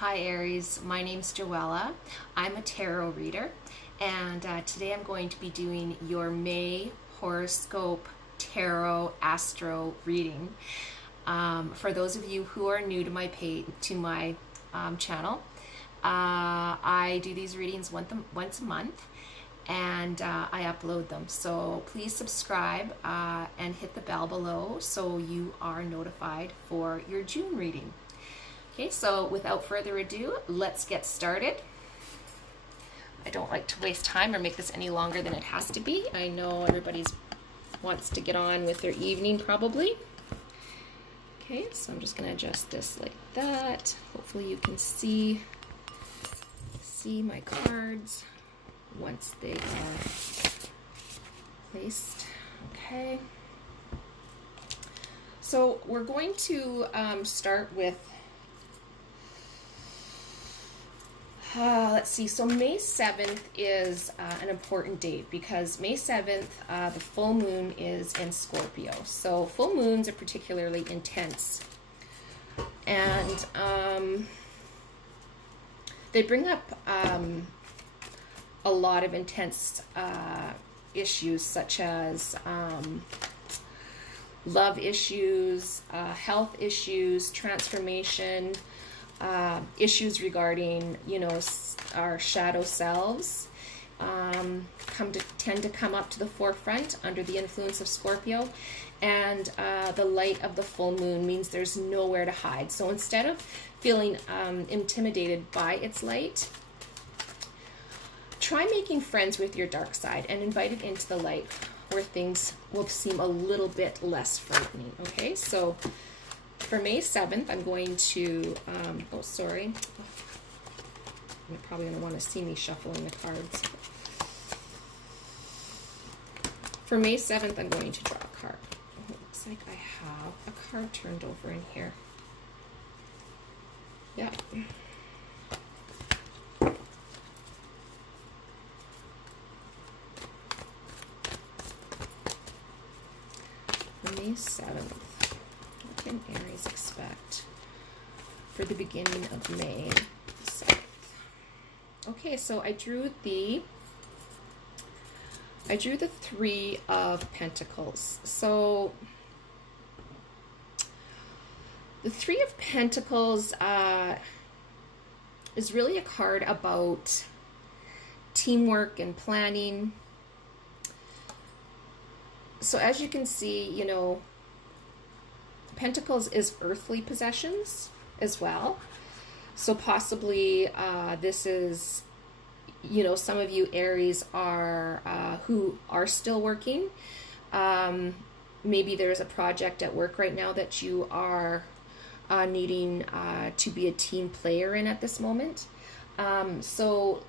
Hi Aries, my name's Joella. I'm a tarot reader, and today I'm going to be doing your May horoscope tarot astro reading. For those of you who are new to my channel, I do these readings once a month, and I upload them. So please subscribe and hit the bell below so you are notified for your June reading. Okay, so without further ado, let's get started. I don't like to waste time or make this any longer than it has to be. I know everybody wants to get on with their evening probably. Okay, so I'm just going to adjust this like that. Hopefully you can see my cards once they are placed. Okay. So we're going to start with let's see, so May 7th is an important date because May 7th, the full moon is in Scorpio. So full moons are particularly intense. And they bring up a lot of intense issues such as love issues, health issues, transformation, issues regarding, our shadow selves tend to come up to the forefront under the influence of Scorpio, and the light of the full moon means there's nowhere to hide. So instead of feeling intimidated by its light, try making friends with your dark side and invite it into the light where things will seem a little bit less frightening. Okay, so for May 7th, I'm going to, You're probably going to want to see me shuffling the cards. For May 7th, I'm going to draw a card. Oh, it looks like I have a card turned over in here. Yeah. For May 7th. What can Aries expect for the beginning of May 7th? Okay, so I drew the Three of Pentacles. So the Three of Pentacles is really a card about teamwork and planning. So as you can see, Pentacles is earthly possessions as well. So possibly this is, some of you Aries are who are still working. Maybe there's a project at work right now that you are needing to be a team player in at this moment. So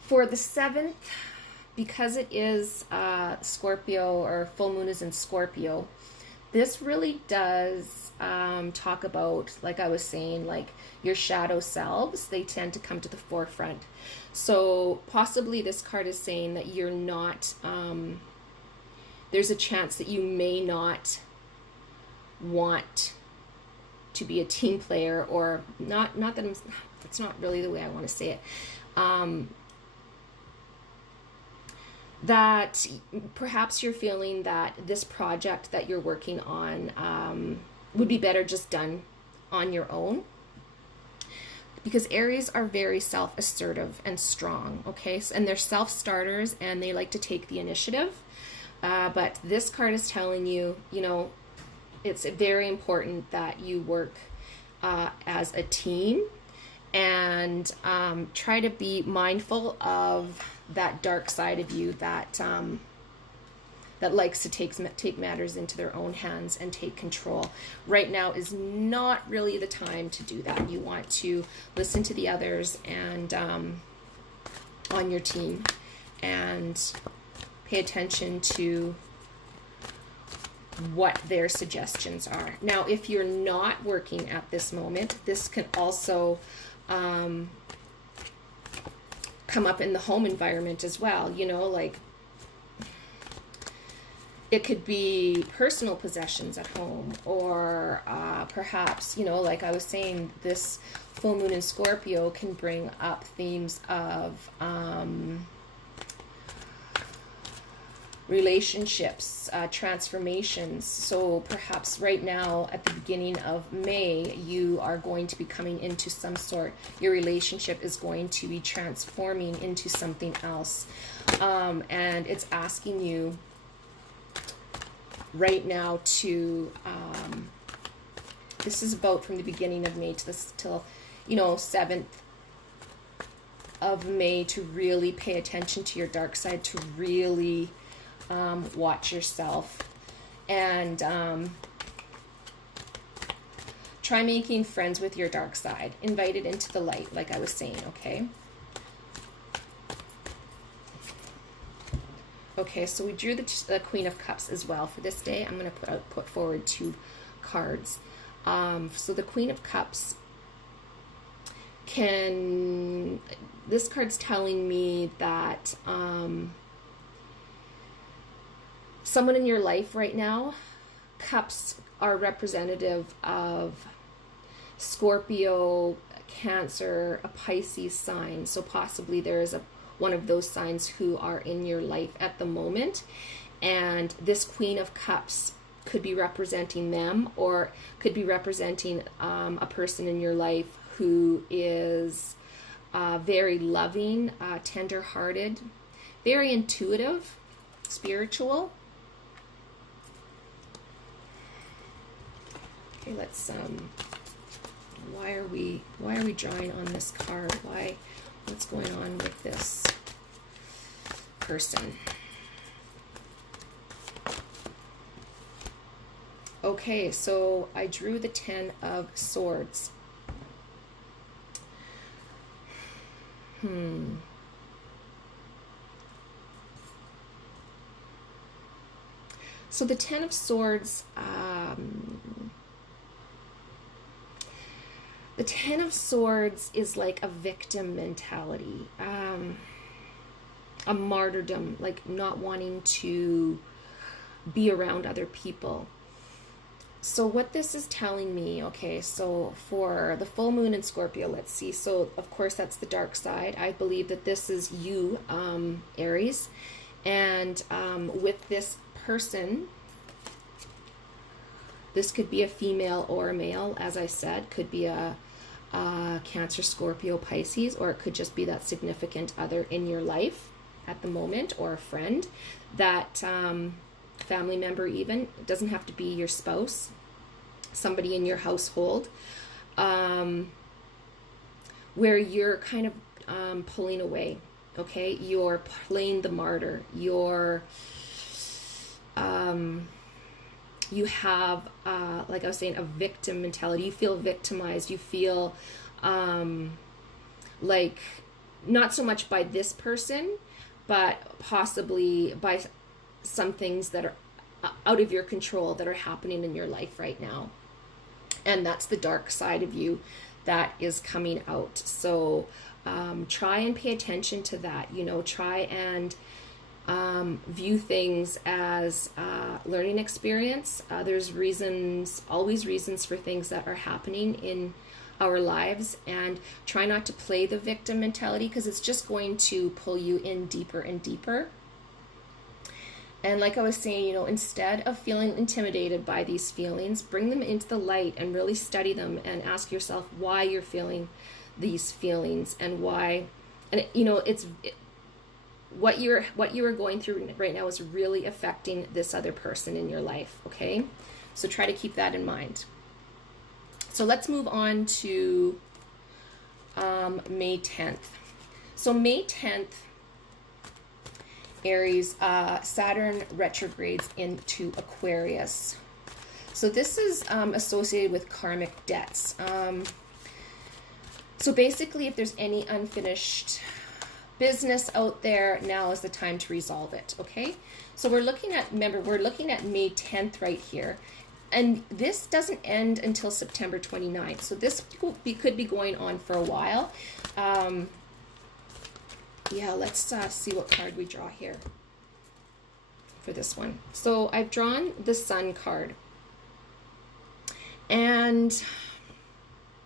for the 7th, because it is Scorpio, or full moon is in Scorpio, this really does talk about, like I was saying, like your shadow selves. They tend to come to the forefront. So possibly this card is saying that you're not, there's a chance that you may not want to be a team player, or not that that's not really the way I want to say it. That perhaps you're feeling that this project that you're working on would be better just done on your own, because Aries are very self-assertive and strong, okay? And they're self-starters and they like to take the initiative. But this card is telling you, it's very important that you work as a team, and try to be mindful of that dark side of you that that likes to take matters into their own hands and take control. Right now is not really the time to do that. You want to listen to the others and on your team, and pay attention to what their suggestions are. Now, if you're not working at this moment, this can also come up in the home environment as well. Like it could be personal possessions at home, or perhaps, you know, like I was saying, this full moon in Scorpio can bring up themes of relationships, transformations. So perhaps right now at the beginning of May, you are going to be coming into some sort, your relationship is going to be transforming into something else. And it's asking you right now to, this is about from the beginning of May to this till, you know, 7th of May, to really pay attention to your dark side, to really watch yourself, and try making friends with your dark side. Invite it into the light, like I was saying, okay? Okay, so we drew the Queen of Cups as well for this day. I'm going to put forward 2 cards. So the Queen of Cups this card's telling me that someone in your life right now, cups are representative of Scorpio, Cancer, a Pisces sign. So possibly there is one of those signs who are in your life at the moment. And this Queen of Cups could be representing them, or could be representing a person in your life who is very loving, tender-hearted, very intuitive, spiritual. Okay, let's why are we drawing on this card? What's going on with this person? Okay, so I drew the 10 of Swords. So the 10 of Swords, the 10 of Swords is like a victim mentality, a martyrdom, like not wanting to be around other people. So what this is telling me, okay, so for the full moon in Scorpio, let's see. So of course that's the dark side. I believe that this is you, Aries, and with this person, this could be a female or a male, as I said, could be a Cancer, Scorpio, Pisces, or it could just be that significant other in your life at the moment, or a friend, that family member even. It doesn't have to be your spouse, somebody in your household, where you're kind of pulling away, okay? You're playing the martyr. You have, like I was saying, a victim mentality. You feel victimized. You feel like not so much by this person, but possibly by some things that are out of your control that are happening in your life right now. And that's the dark side of you that is coming out. So try and pay attention to that. You know, try and view things as learning experience. There's always reasons for things that are happening in our lives, and try not to play the victim mentality, because it's just going to pull you in deeper and deeper. And like I was saying, you know, instead of feeling intimidated by these feelings, bring them into the light and really study them, and ask yourself why you're feeling these feelings, and why. And you know, what you are going through right now is really affecting this other person in your life, okay? So try to keep that in mind. So let's move on to May 10th. So May 10th, Aries, Saturn retrogrades into Aquarius. So this is associated with karmic debts. So basically, if there's any unfinished business out there, now is the time to resolve it, okay? So we're looking at May 10th right here. And this doesn't end until September 29th. So this could be going on for a while. Yeah, let's see what card we draw here for this one. So I've drawn the Sun card. And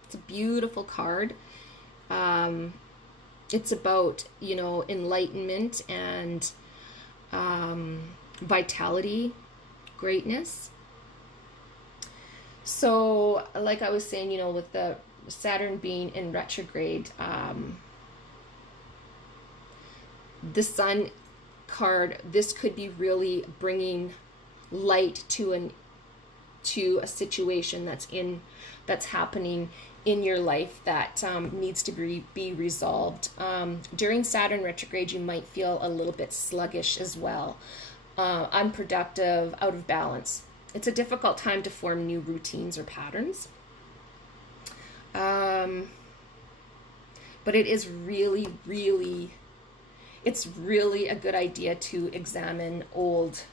it's a beautiful card. It's about, enlightenment and vitality, greatness. So, like I was saying, with the Saturn being in retrograde, the Sun card, this could be really bringing light to a situation that's happening in your life that needs to be resolved. During Saturn retrograde, you might feel a little bit sluggish as well, unproductive, out of balance. It's a difficult time to form new routines or patterns. But it is really, really, it's really a good idea to examine old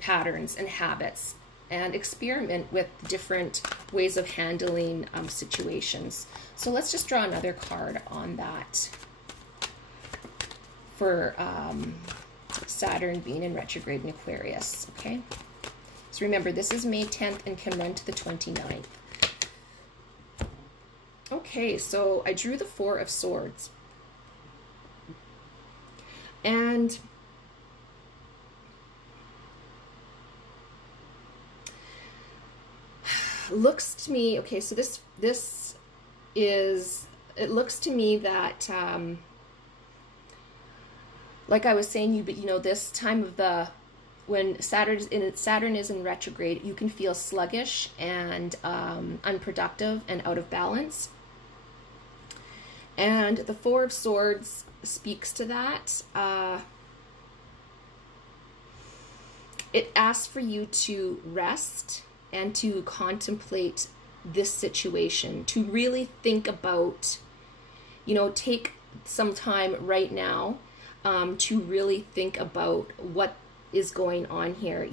patterns and habits and experiment with different ways of handling situations. So let's just draw another card on that for Saturn being in retrograde in Aquarius, okay? So remember, this is May 10th and can run to the 29th. Okay, so I drew the Four of Swords. And looks to me, okay, so this is, it looks to me that, like I was saying, this time of the, when Saturn is in retrograde, you can feel sluggish and unproductive and out of balance. And the Four of Swords speaks to that. It asks for you to rest and to contemplate this situation, to really think about, take some time right now to really think about what is going on here,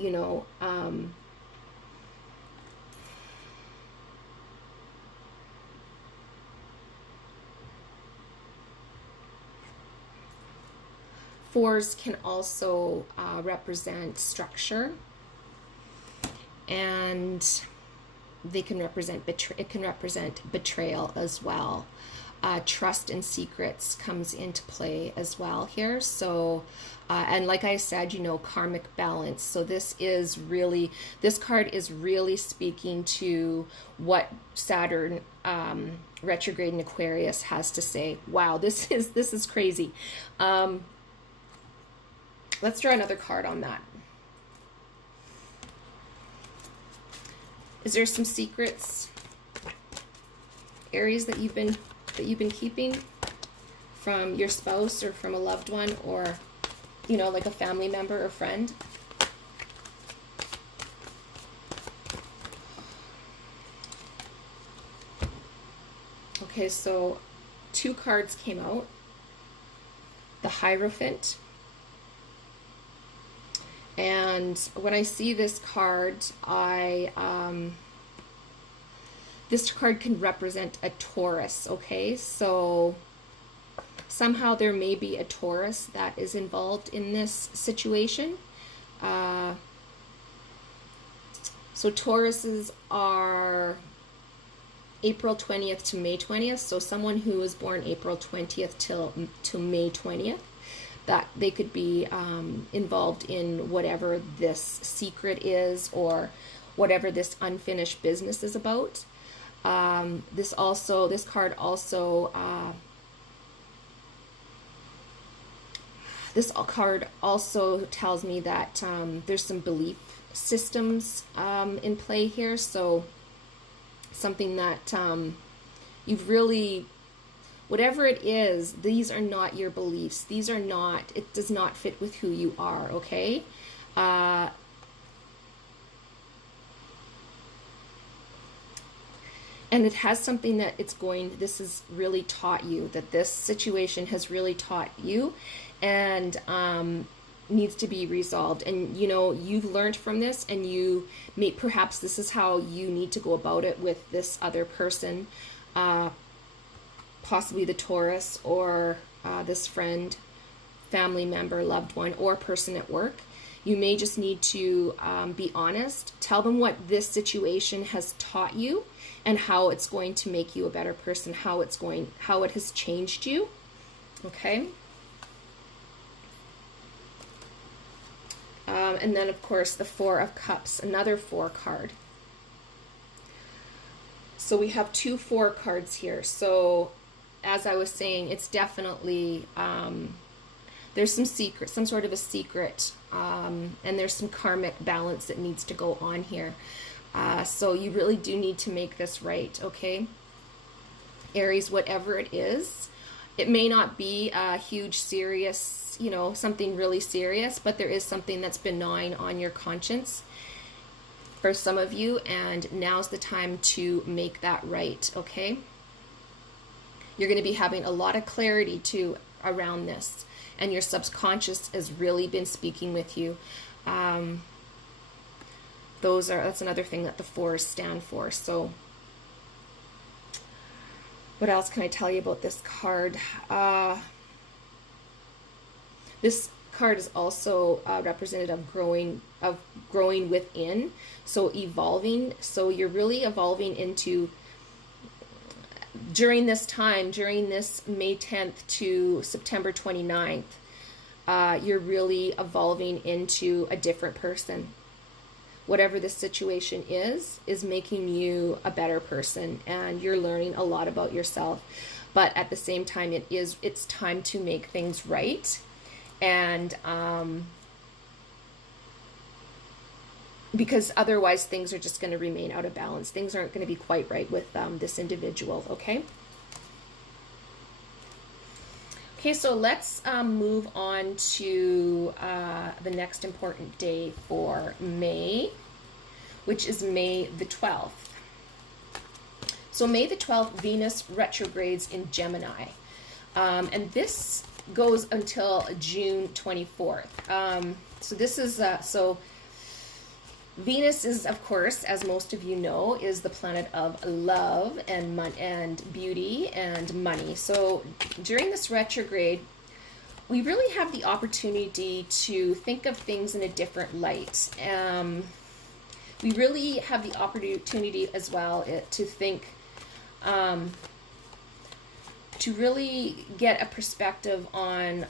Fours can also represent structure, and they can represent it can represent betrayal as well. Trust and secrets comes into play as well here. So, and like I said, karmic balance. So this card is really speaking to what Saturn retrograde in Aquarius has to say. Wow, this is crazy. Let's draw another card on that. Is there some secrets, Aries, that you've been keeping from your spouse or from a loved one, or like a family member or friend? Okay, so two cards came out. The Hierophant. And when I see this card, this card can represent a Taurus, okay? So somehow there may be a Taurus that is involved in this situation. So Tauruses are April 20th to May 20th. So someone who was born April 20th to May 20th. That they could be involved in whatever this secret is, or whatever this unfinished business is about. This card also tells me that there's some belief systems in play here. So something that you've really, whatever it is, these are not your beliefs. These are not, it does not fit with who you are, okay? And it has something that this has really taught you, that this situation has really taught you, and needs to be resolved. And you've learned from this, and perhaps this is how you need to go about it with this other person, possibly the Taurus, or this friend, family member, loved one, or person at work. You may just need to be honest. Tell them what this situation has taught you and how it's going to make you a better person, how it has changed you. Okay. And then, of course, the Four of Cups, another 4 card. So we have 2 4 cards here. So as I was saying, it's definitely, there's some secret, some sort of a secret, and there's some karmic balance that needs to go on here. So you really do need to make this right, okay? Aries, whatever it is, it may not be a huge, serious, you know, something really serious, but there is something that's been gnawing on your conscience for some of you, and now's the time to make that right, okay? You're going to be having a lot of clarity too around this, and your subconscious has really been speaking with you. That's another thing that the 4s stand for. So what else can I tell you about this card? This card is also representative of growing within, so evolving. So you're really evolving into, during this time, during this May 10th to September 29th, you're really evolving into a different person. Whatever this situation is making you a better person, and you're learning a lot about yourself. But at the same time, it's time to make things right. And because otherwise things are just going to remain out of balance. Things aren't going to be quite right with this individual, okay? Okay, so let's move on to the next important day for May, which is May the 12th. So May the 12th, Venus retrogrades in Gemini. And this goes until June 24th. So this is, Venus is, of course, as most of you know, is the planet of love and beauty and money. So during this retrograde, we really have the opportunity to think of things in a different light. We really have the opportunity as well to think, to really get a perspective on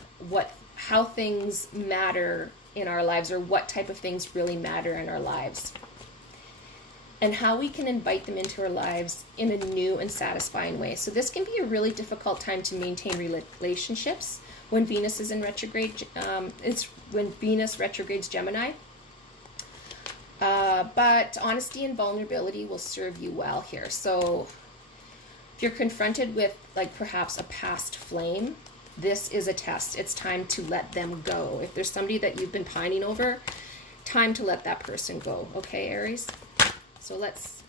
how things matter in our lives, or what type of things really matter in our lives, and how we can invite them into our lives in a new and satisfying way. So this can be a really difficult time to maintain relationships when Venus is in retrograde. It's when Venus retrogrades Gemini. But honesty and vulnerability will serve you well here. So if you're confronted with, like, perhaps a past flame, this is a test. It's time to let them go. If there's somebody that you've been pining over, time to let that person go. Okay, Aries? So let's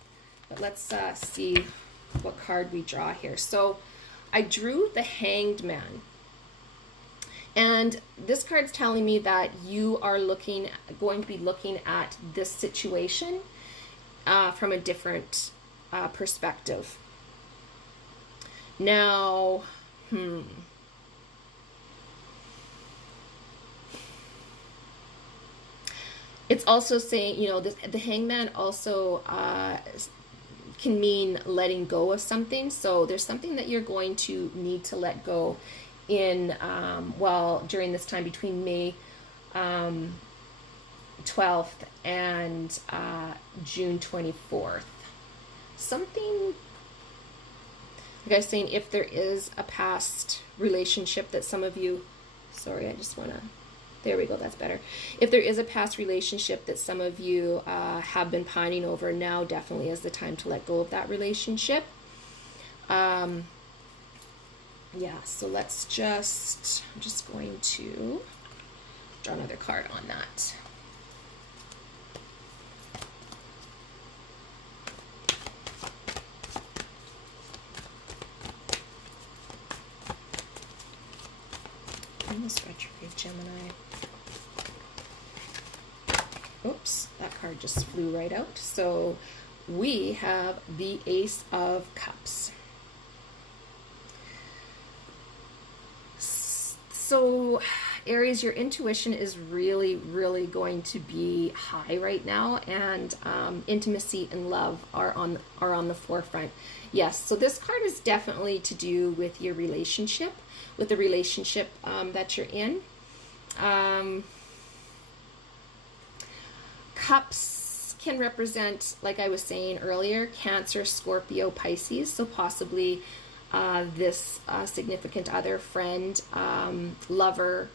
see what card we draw here. So I drew the Hanged Man. And this card's telling me that you are going to be looking at this situation from a different perspective. Now, it's also saying, you know, the Hangman also can mean letting go of something. So there's something that you're going to need to let go in, during this time between May 12th and June 24th. Something, like I was saying, if there is a past relationship that some of you, there we go, that's better. If there is a past relationship that some of you have been pining over, now definitely is the time to let go of that relationship. Yeah, so I'm just going to draw another card on that. Venus retrograde Gemini. Oops, that card just flew right out. So we have the Ace of Cups. So Aries, your intuition is really, really going to be high right now, and intimacy and love are on the forefront. Yes, so this card is definitely to do with your relationship, with the relationship that you're in. Cups can represent, like I was saying earlier, Cancer, Scorpio, Pisces. So possibly this significant other, friend, lover,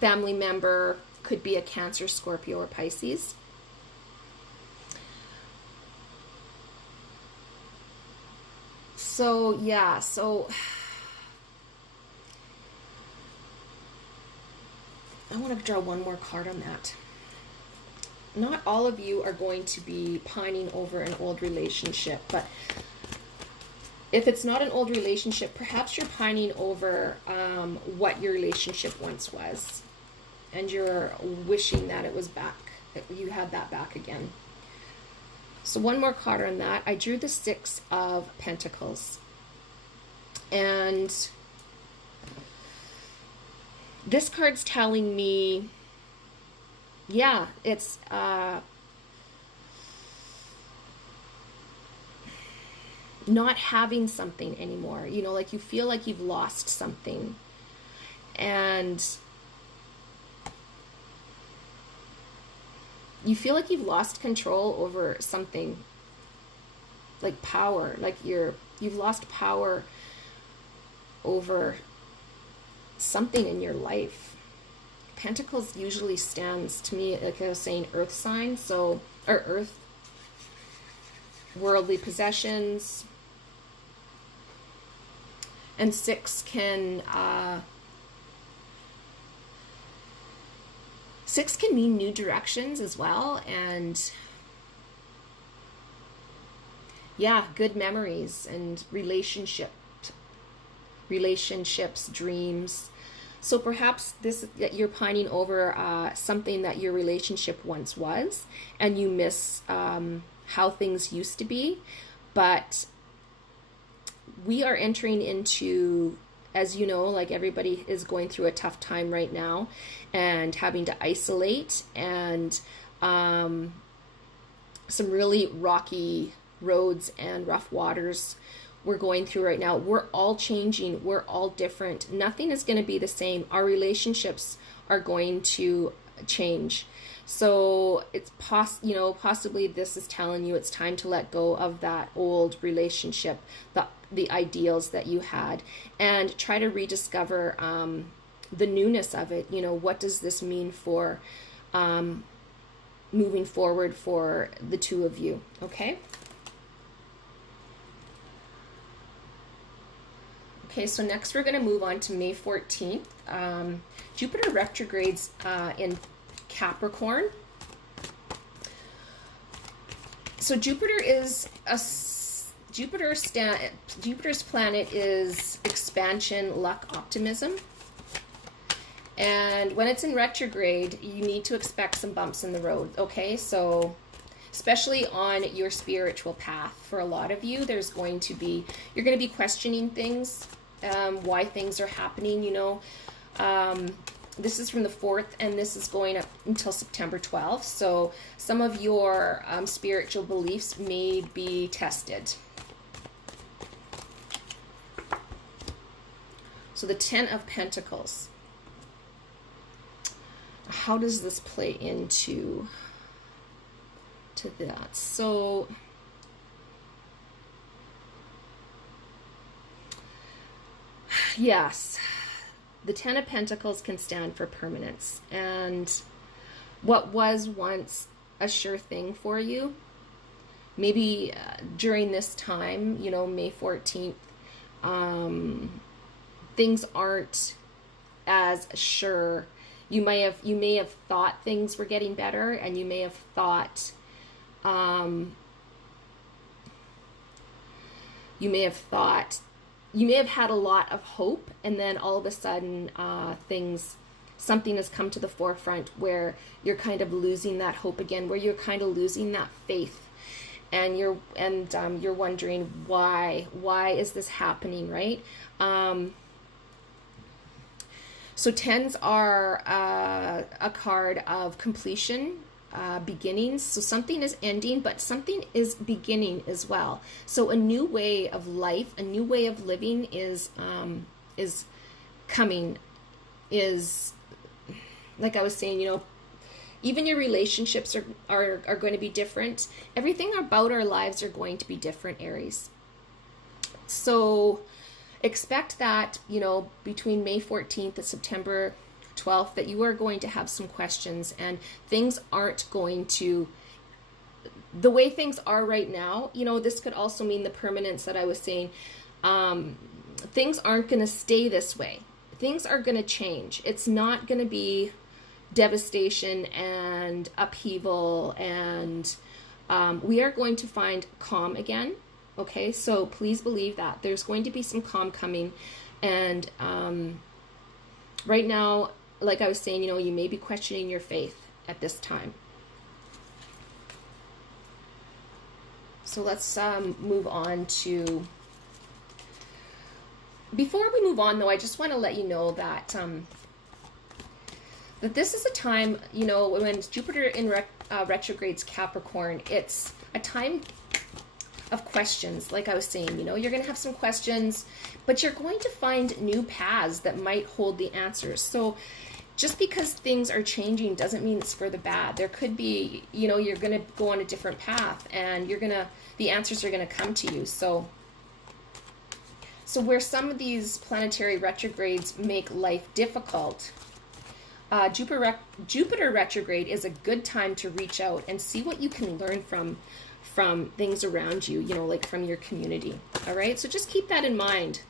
family member could be a Cancer, Scorpio, or Pisces. So yeah, so I want to draw one more card on that. Not all of you are going to be pining over an old relationship, but if it's not an old relationship, perhaps you're pining over what your relationship once was, and you're wishing that it was back, that you had that back again. So one more card on that. I drew the Six of Pentacles, and this card's telling me, yeah, it's not having something anymore. You know, like you feel like you've lost something, and you feel like you've lost control over something, like power, like you've lost power over something in your life. Pentacles usually stands, to me, like I was saying, earth sign, so, or earth, worldly possessions. And six can mean new directions as well, and yeah, good memories and relationships, dreams. So perhaps this, that you're pining over something that your relationship once was, and you miss how things used to be. But we are entering into, as you know, like everybody is going through a tough time right now and having to isolate, and some really rocky roads and rough waters we're going through right now. We're all changing. We're all different. Nothing is going to be the same. Our relationships are going to change. So it's possibly this is telling you it's time to let go of that old relationship, the ideals that you had, and try to rediscover the newness of it. You know, what does this mean for moving forward for the two of you? Okay. Okay, so next we're going to move on to May 14th. Jupiter retrogrades in Capricorn. So Jupiter's planet is expansion, luck, optimism. And when it's in retrograde, you need to expect some bumps in the road, okay? So especially on your spiritual path, for a lot of you, you're going to be questioning things, why things are happening, you know. This is from the 4th, and this is going up until September 12th. So some of your spiritual beliefs may be tested. So the 10 of Pentacles. How does this play into that? So yes, the 10 of Pentacles can stand for permanence, and what was once a sure thing for you, maybe during this time, you know, May 14th, things aren't as sure. You may have thought things were getting better, and you may have thought you may have had a lot of hope, and then all of a sudden something has come to the forefront where you're kind of losing that hope again, where you're kind of losing that faith, and you're wondering why is this happening, right? So tens are a card of completion, beginnings. So something is ending, but something is beginning as well. So a new way of life, a new way of living is coming. Is, like I was saying, even your relationships are going to be different. Everything about our lives are going to be different, Aries. So expect that, between May 14th and September 12th, that you are going to have some questions, and things aren't going to, the way things are right now, this could also mean the permanence that I was saying. Things aren't going to stay this way. Things are going to change. It's not going to be devastation and upheaval, and we are going to find calm again. Okay, so please believe that there's going to be some calm coming. And right now, like I was saying, you may be questioning your faith at this time. So let's move on to, before we move on though, I just want to let you know that that this is a time, when Jupiter in retrogrades Capricorn, it's a time of questions. Like I was saying, you're going to have some questions, but you're going to find new paths that might hold the answers. So just because things are changing doesn't mean it's for the bad. There could be, you're going to go on a different path, and the answers are going to come to you. So where some of these planetary retrogrades make life difficult, Jupiter retrograde is a good time to reach out and see what you can learn from things around you, like from your community. All right, so just keep that in mind.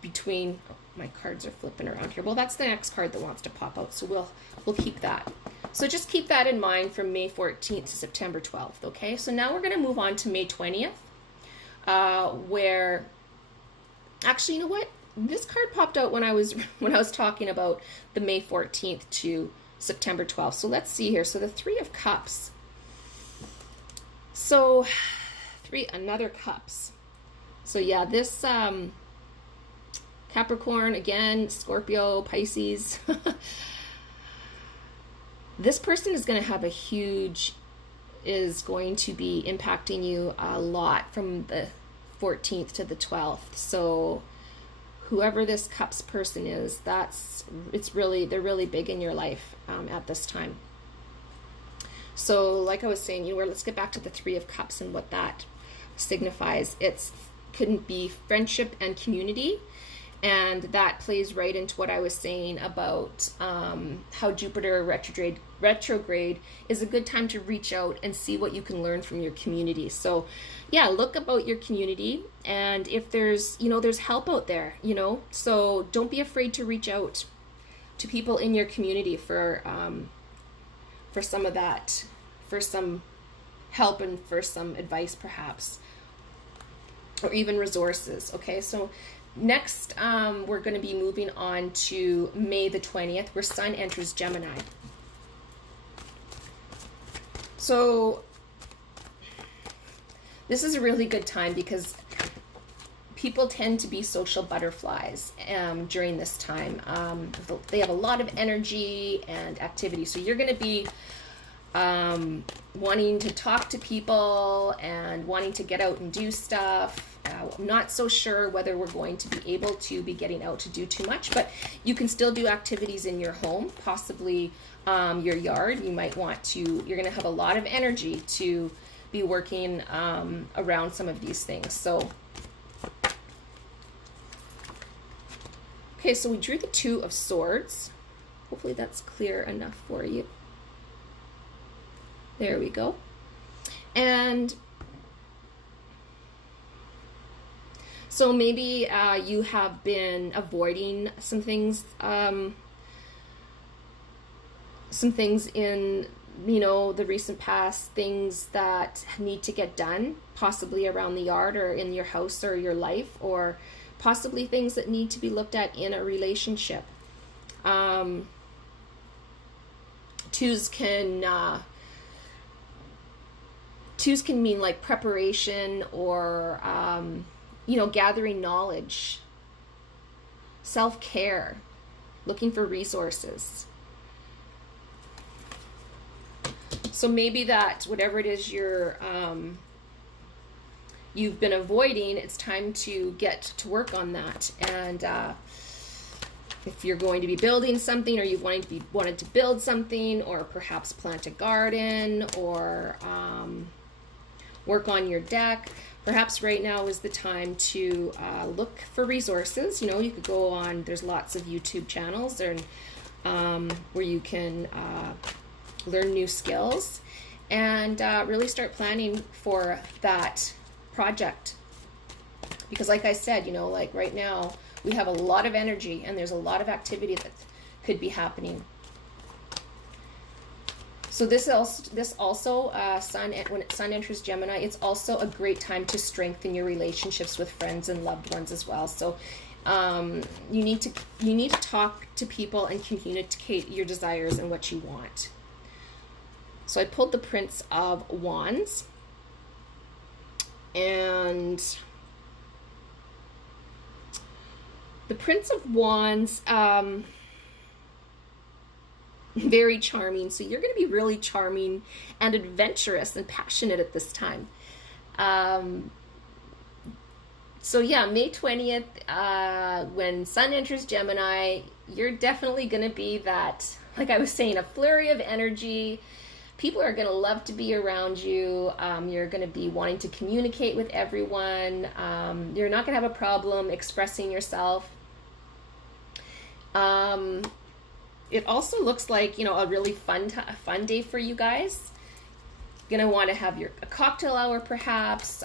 Between, my cards are flipping around here. Well, that's the next card that wants to pop out, so we'll keep that. So just keep that in mind from May 14th to September 12th. Okay, so now we're going to move on to May 20th, where, actually, you know what? This card popped out when I was talking about the May 14th to September 12th. So let's see here. So the Three of Cups. So another Cups. So yeah, this Capricorn, again, Scorpio, Pisces. This person is going to have is going to be impacting you a lot from the 14th to the 12th. So whoever this Cups person is, they're really big in your life at this time. So like I was saying, let's get back to the Three of Cups and what that signifies. It couldn't be friendship and community, and that plays right into what I was saying about how Jupiter retrograde is a good time to reach out and see what you can learn from your community. So yeah, look about your community, and if there's help out there, so don't be afraid to reach out to people in your community for some of that, for some help and for some advice perhaps, or even resources. Okay, so next we're going to be moving on to May the 20th, where Sun enters Gemini. So this is a really good time because people tend to be social butterflies during this time. They have a lot of energy and activity. So you're going to be wanting to talk to people and wanting to get out and do stuff. I'm not so sure whether we're going to be able to be getting out to do too much, but you can still do activities in your home, possibly your yard. You're going to have a lot of energy to be working around some of these things. So okay, so we drew the Two of Swords. Hopefully that's clear enough for you. There we go. And so maybe you have been avoiding some things in the recent past, things that need to get done, possibly around the yard or in your house or your life, or possibly things that need to be looked at in a relationship. Twos can mean like preparation or gathering knowledge, self-care. looking for resources. So maybe that whatever it is you've been avoiding, it's time to get to work on that. And if you're going to be building something, or you've wanted to build something, or perhaps plant a garden, or work on your deck, perhaps right now is the time to look for resources. You know, you could go on, there's lots of YouTube channels and where you can learn new skills and really start planning for that project. Because like I said, you know, like right now we have a lot of energy and there's a lot of activity that could be happening. So this also when Sun enters Gemini, it's also a great time to strengthen your relationships with friends and loved ones as well. So you need to talk to people and communicate your desires and what you want. So I pulled the Prince of Wands, and the Prince of Wands, very charming. So you're going to be really charming and adventurous and passionate at this time. So yeah, May 20th, when Sun enters Gemini, you're definitely going to be that, like I was saying, a flurry of energy. People are going to love to be around you. You're going to be wanting to communicate with everyone. You're not going to have a problem expressing yourself. It also looks like, you know, a really fun day for you guys. You're gonna want to have a cocktail hour, perhaps.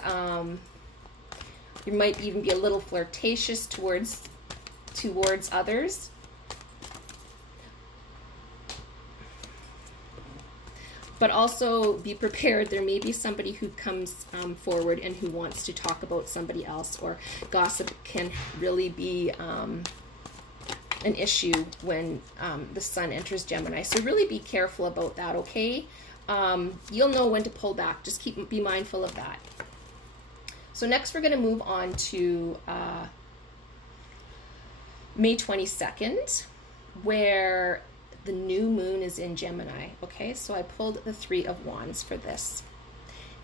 You might even be a little flirtatious towards others. But also be prepared. There may be somebody who comes forward and who wants to talk about somebody else, or gossip can really be an issue when the Sun enters Gemini. So really be careful about that, okay? You'll know when to pull back. Just be mindful of that. So next we're going to move on to May 22nd, where the new moon is in Gemini. Okay, so I pulled the Three of Wands for this.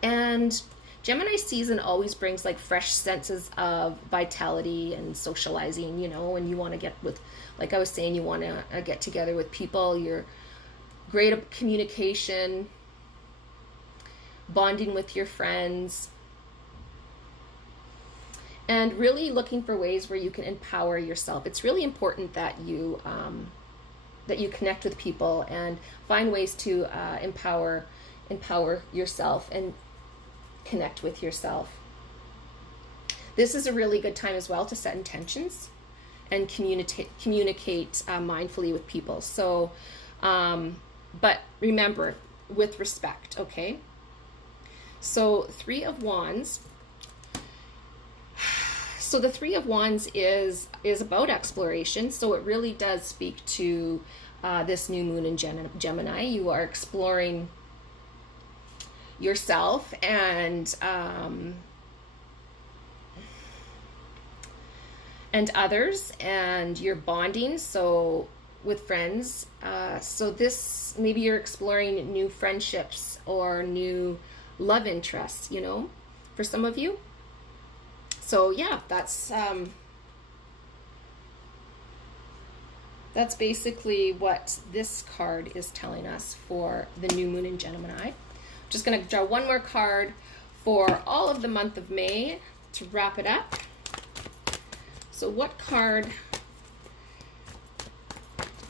And Gemini season always brings like fresh senses of vitality and socializing, you know, and you want to get with, like I was saying, you want to get together with people. You're great at communication, bonding with your friends, and really looking for ways where you can empower yourself. It's really important that you connect with people and find ways to empower yourself and connect with yourself. This is a really good time as well to set intentions and communicate mindfully with people. So, but remember, with respect, okay? So Three of Wands. So the Three of Wands is about exploration. So it really does speak to this new moon in Gemini. You are exploring yourself and others, and you're bonding. So with friends. So this, maybe you're exploring new friendships or new love interests, you know, for some of you. So yeah, that's basically what this card is telling us for the new moon in Gemini. I'm just going to draw one more card for all of the month of May to wrap it up. So what card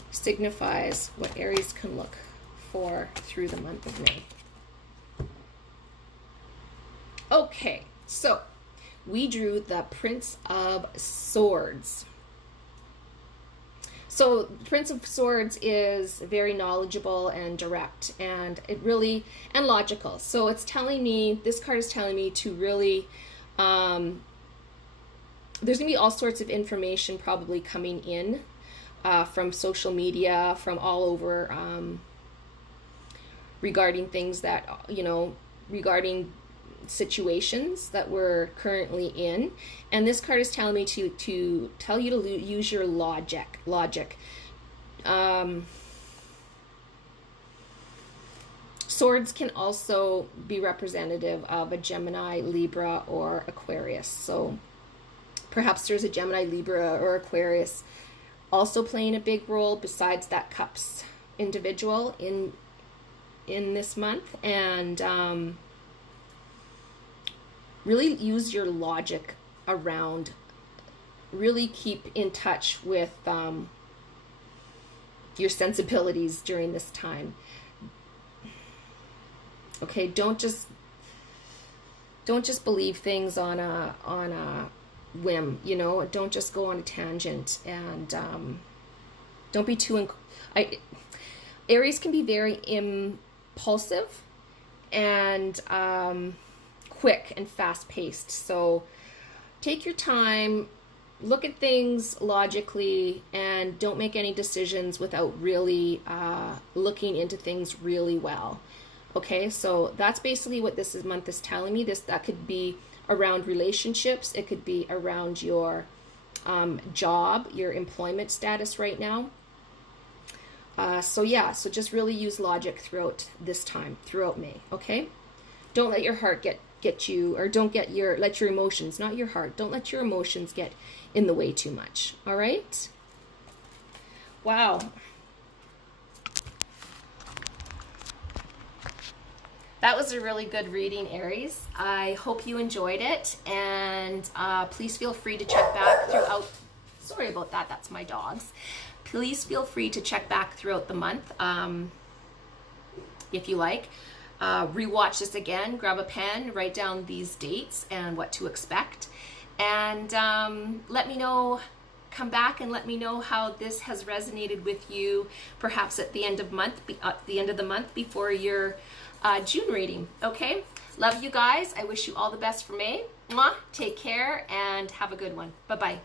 signifies what Aries can look for through the month of May? Okay, so we drew the Prince of Swords. So Prince of Swords is very knowledgeable and direct, and and logical. So it's telling me, this card is telling me to really, there's gonna be all sorts of information probably coming in from social media, from all over, regarding things that, you know, regarding situations that we're currently in. And this card is telling me to tell you to use your logic Swords can also be representative of a Gemini, Libra, or Aquarius. So perhaps there's a Gemini, Libra, or Aquarius also playing a big role besides that Cups individual in this month. And really use your logic around, really keep in touch with your sensibilities during this time. Okay, don't just believe things on a whim, you know. Don't just go on a tangent, and don't be too Aries can be very impulsive and quick and fast paced. So take your time, look at things logically, and don't make any decisions without really looking into things really well. Okay, so that's basically what this month is telling me. That could be around relationships. It could be around your job, your employment status right now. So just really use logic throughout this time, throughout May. Okay, don't let your heart get you, or don't let your emotions, not your heart, don't let your emotions get in the way too much. All right. Wow. That was a really good reading, Aries. I hope you enjoyed it, and please feel free to check back throughout. Sorry about that, that's my dogs. Please feel free to check back throughout the month if you like. Rewatch this again, grab a pen, write down these dates and what to expect, and let me know. Come back and let me know how this has resonated with you, perhaps at the end of the month before your June reading. Okay, love you guys. I wish you all the best for May. Mwah. Take care and have a good one. Bye bye.